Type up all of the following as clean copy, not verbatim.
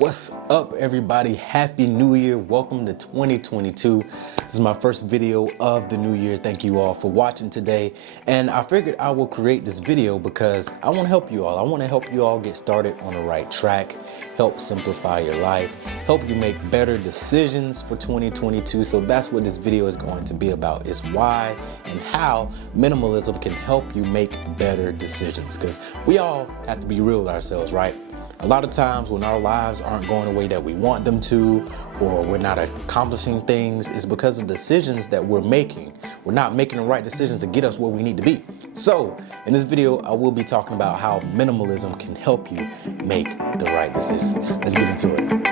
What's up, everybody? Happy New Year. Welcome to 2022. This is my first video of the new year. Thank you all for watching today. And I figured I will create this video because I want to help you all. I want to help you all get started on the right track, help simplify your life, help you make better decisions for 2022. So that's what this video is going to be about, is why and how minimalism can help you make better decisions. Because we all have to be real with ourselves, right? A lot of times when our lives aren't going the way that we want them to, or we're not accomplishing things, it's because of decisions that we're making. We're not making the right decisions to get us where we need to be. So in this video, I will be talking about how minimalism can help you make the right decisions. Let's get into it.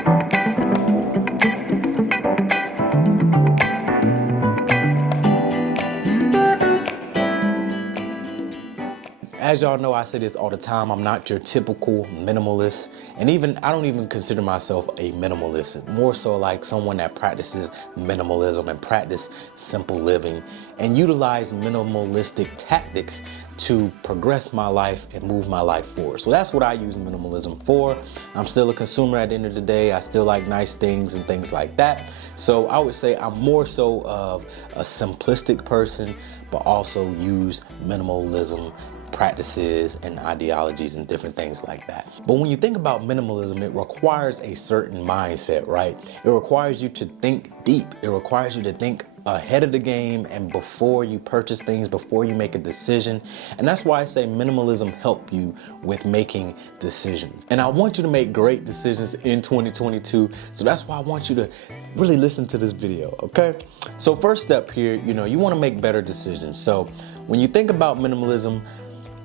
As y'all know, I say this all the time, I'm not your typical minimalist. And I don't even consider myself a minimalist. More so like someone that practices minimalism and practice simple living and utilize minimalistic tactics to progress my life and move my life forward. So that's what I use minimalism for. I'm still a consumer at the end of the day. I still like nice things and things like that. So I would say I'm more so of a simplistic person, but also use minimalism practices and ideologies and different things like that. But when you think about minimalism, it requires a certain mindset, right? It requires you to think deep. It requires you to think ahead of the game and before you purchase things, before you make a decision. And that's why I say minimalism helps you with making decisions. And I want you to make great decisions in 2022. So that's why I want you to really listen to this video, okay? So first step here, you want to make better decisions. So when you think about minimalism,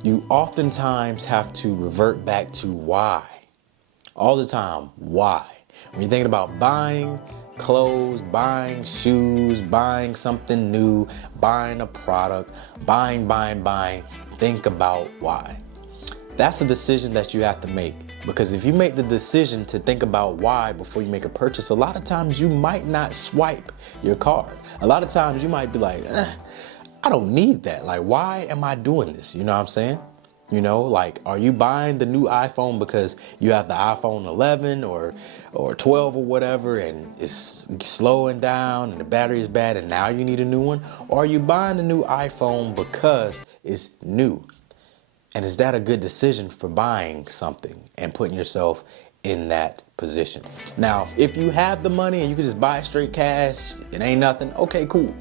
you oftentimes have to revert back to why. All the time, why? When you're thinking about buying clothes, buying shoes, buying something new, buying a product, buying, think about why. That's a decision that you have to make. Because if you make the decision to think about why before you make a purchase, a lot of times you might not swipe your card. A lot of times you might be like, I don't need that. Like, why am I doing this? You know what I'm saying? Like, are you buying the new iPhone because you have the iPhone 11 or 12 or whatever, and it's slowing down and the battery is bad and now you need a new one? Or are you buying the new iPhone because it's new? And is that a good decision for buying something and putting yourself in that position? Now, if you have the money and you can just buy it straight cash, it ain't nothing, okay, cool.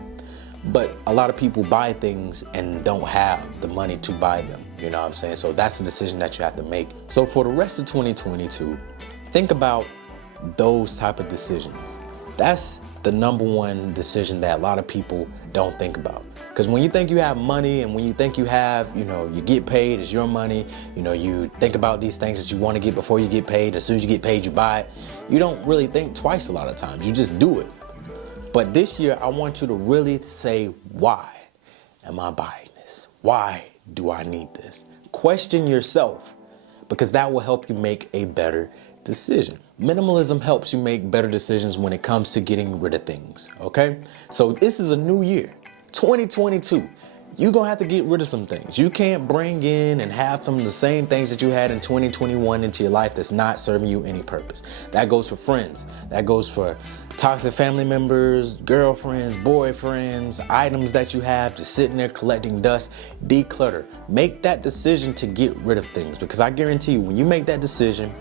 But a lot of people buy things and don't have the money to buy them. You know what I'm saying? So that's the decision that you have to make. So for the rest of 2022, think about those type of decisions. That's the number one decision that a lot of people don't think about. Because when you think you have money and when you think you have, you get paid, it's your money, you think about these things that you want to get before you get paid. As soon as you get paid, you buy it. You don't really think twice a lot of times. You just do it. But this year, I want you to really say, why am I buying this? Why do I need this? Question yourself, because that will help you make a better decision. Minimalism helps you make better decisions when it comes to getting rid of things, okay? So this is a new year, 2022. You're going to have to get rid of some things. You can't bring in and have some of the same things that you had in 2021 into your life that's not serving you any purpose. That goes for friends. That goes for toxic family members, girlfriends, boyfriends, items that you have just sitting there collecting dust. Declutter. Make that decision to get rid of things, because I guarantee you, when you make that decision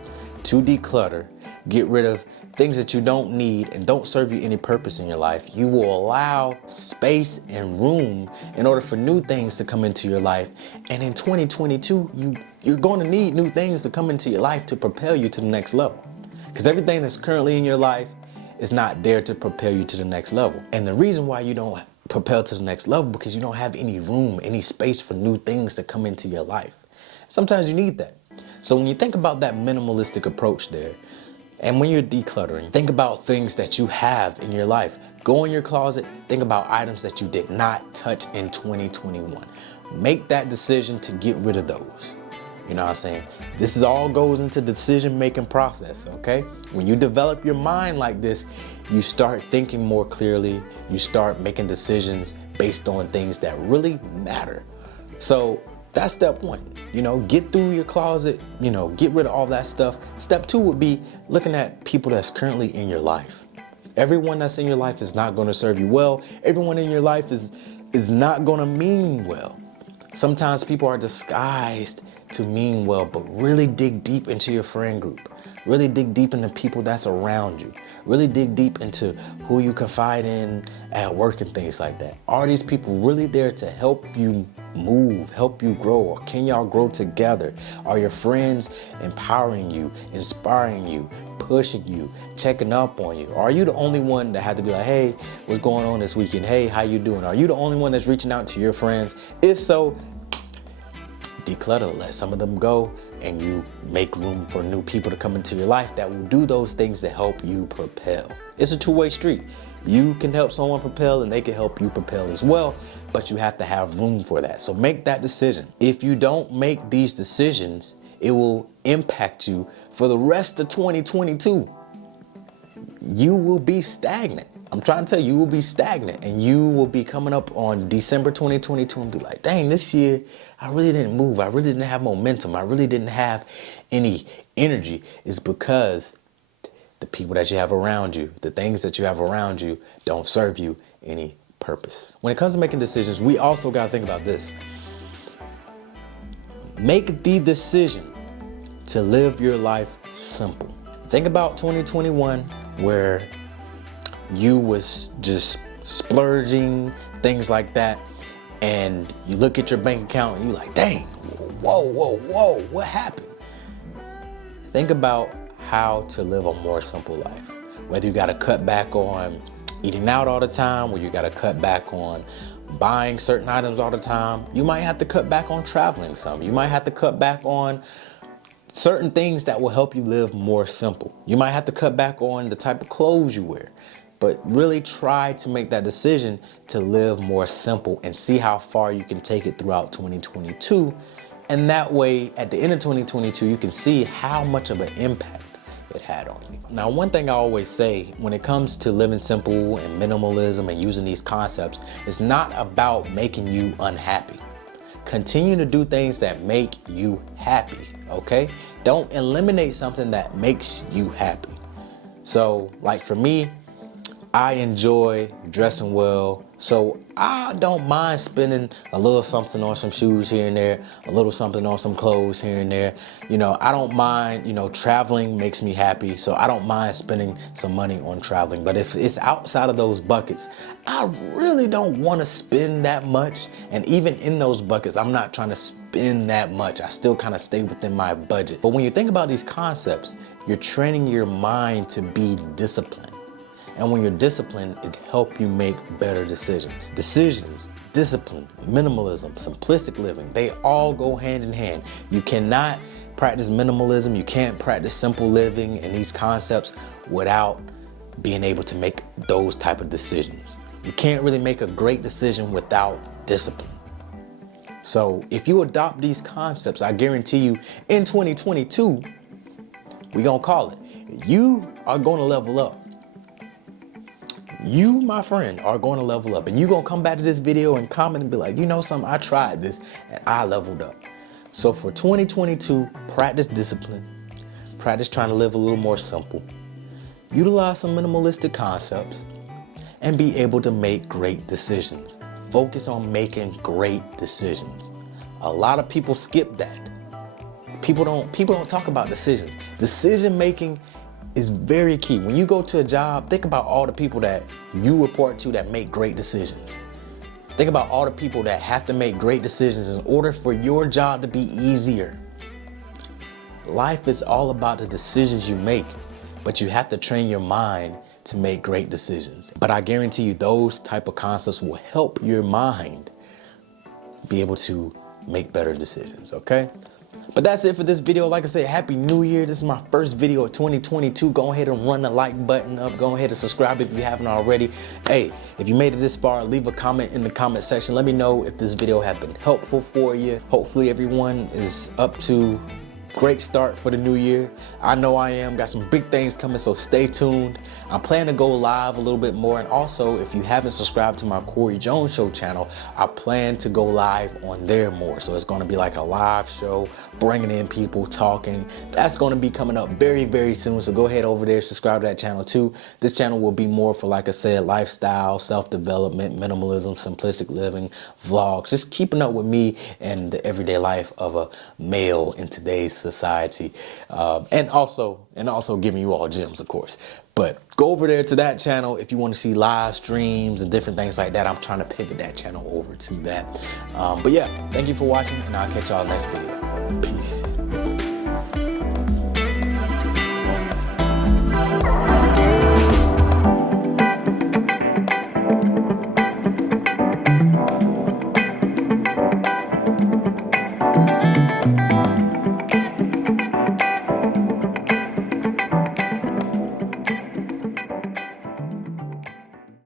to declutter, get rid of things that you don't need and don't serve you any purpose in your life, you will allow space and room in order for new things to come into your life. And in 2022, you're going to need new things to come into your life to propel you to the next level. Because everything that's currently in your life is not there to propel you to the next level. And the reason why you don't propel to the next level, because you don't have any room, any space for new things to come into your life. Sometimes you need that. So when you think about that minimalistic approach there, and when you're decluttering, think about things that you have in your life. Go in your closet, think about items that you did not touch in 2021. Make that decision to get rid of those. You know what I'm saying? This is all goes into the decision-making process, okay? When you develop your mind like this, you start thinking more clearly. You start making decisions based on things that really matter. So That's step one. You know, get through your closet, you know, get rid of all that stuff. Step two would be looking at people that's currently in your life. Everyone that's in your life is not going to serve you well. Everyone in your life is not going to mean well. Sometimes people are disguised to mean well, but really dig deep into your friend group. Really dig deep into people that's around you. Really dig deep into who you confide in at work and things like that. Are these people really there to help you move, help you grow, or can y'all grow together? Are your friends empowering you, inspiring you, pushing you, checking up on you? Are you the only one that had to be like, hey, what's going on this weekend? Hey, how you doing? Are you the only one that's reaching out to your friends? If so, declutter, let some of them go, and you make room for new people to come into your life that will do those things to help you propel. It's a two-way street. You can help someone propel and they can help you propel as well, but you have to have room for that. So make that decision. If you don't make these decisions, it will impact you for the rest of 2022. You will be stagnant. I'm trying to tell you, you will be stagnant, and you will be coming up on December 2022 and be like, dang, this year I really didn't move. I really didn't have momentum. I really didn't have any energy. It's because the people that you have around you, the things that you have around you don't serve you any purpose. When it comes to making decisions, we also got to think about this. Make the decision to live your life simple. Think about 2021 where you was just splurging, things like that, and you look at your bank account and you're like, dang, whoa, what happened? Think about how to live a more simple life. Whether you got to cut back on eating out all the time, whether you got to cut back on buying certain items all the time, you might have to cut back on traveling some. You might have to cut back on certain things that will help you live more simple. You might have to cut back on the type of clothes you wear. But really try to make that decision to live more simple and see how far you can take it throughout 2022. And that way, at the end of 2022, you can see how much of an impact it had on you. Now, one thing I always say when it comes to living simple and minimalism and using these concepts, it's not about making you unhappy. Continue to do things that make you happy, okay? Don't eliminate something that makes you happy. So, like for me, I enjoy dressing well, so I don't mind spending a little something on some shoes here and there, a little something on some clothes here and there. You know, I don't mind, traveling makes me happy, so I don't mind spending some money on traveling. But if it's outside of those buckets, I really don't want to spend that much. And even in those buckets, I'm not trying to spend that much. I still kind of stay within my budget. But when you think about these concepts, you're training your mind to be disciplined. And when you're disciplined, it helps you make better decisions. Decisions, discipline, minimalism, simplistic living, they all go hand in hand. You cannot practice minimalism, you can't practice simple living and these concepts without being able to make those type of decisions. You can't really make a great decision without discipline. So if you adopt these concepts, I guarantee you in 2022, we're gonna call it, you are gonna level up. You, my friend, are going to level up, and you're going to come back to this video and comment and be like, you know something, I tried this and I leveled up. So for 2022, practice discipline, practice trying to live a little more simple, utilize some minimalistic concepts, and be able to make great decisions. Focus on making great decisions. A lot of people skip that. People don't talk about decisions. Decision making is very key. When you go to a job, think about all the people that you report to that make great decisions. Think about all the people that have to make great decisions in order for your job to be easier. Life is all about the decisions you make, but you have to train your mind to make great decisions. But I guarantee you those type of concepts will help your mind be able to make better decisions, okay? But that's it for this video. Like I said, Happy New Year. This is my first video of 2022. Go ahead and run the like button up. Go ahead and subscribe if you haven't already. Hey, if you made it this far, leave a comment in the comment section. Let me know if this video has been helpful for you. Hopefully everyone is up to great start for the new year. I know I am. Got some big things coming, so stay tuned. I'm planning to go live a little bit more, and also if you haven't subscribed to my Corey Jones Show channel, I plan to go live on there more. So it's going to be like a live show, bringing in people, talking. That's going to be coming up very, very soon. So go ahead over there, subscribe to that channel too. This channel will be more for, like I said, lifestyle, self-development, minimalism, simplistic living, vlogs, just keeping up with me and the everyday life of a male in today's society, and also giving you all gems, of course. But go over there to that channel if you want to see live streams and different things like that. I'm trying to pivot that channel over to that. But yeah, thank you for watching, and I'll catch y'all next video. Peace.